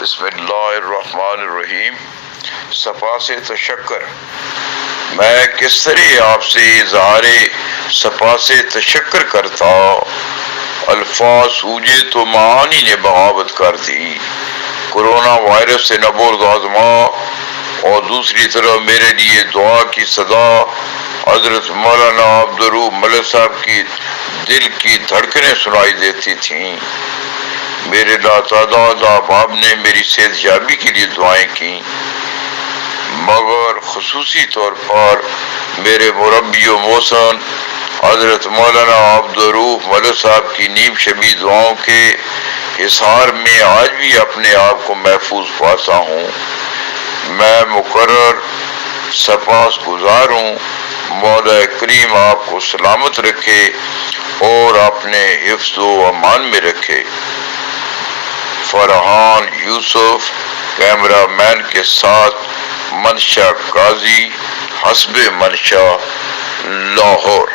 بسم اللہ الرحمن الرحیم۔ صفا سے تشکر، میں کس طرح آپ سے اظہار صفا سے تشکر کرتا، الفاظ سوجے تو معانی نے بغاوت کر دی۔ کورونا وائرس سے نبرد آزما اور دوسری طرف میرے لیے دعا کی صدا حضرت مولانا عبدالرؤف ملک صاحب کی دل کی دھڑکنیں سنائی دیتی تھیں۔ میرے لاتعداد احباب نے میری صحت یابی کے لیے دعائیں کی، مگر خصوصی طور پر میرے مربی و محسن حضرت مولانا عبدالرؤف ملک صاحب کی نیم شبی دعاؤں کے اظہار میں آج بھی اپنے آپ کو محفوظ پاتا ہوں۔ میں مقرر سپاس گزار ہوں۔ مولا کریم آپ کو سلامت رکھے اور اپنے حفظ و امان میں رکھے۔ فرحان یوسف، کیمرہ مین کے ساتھ منشا قاضی، حسب منشا، لاہور۔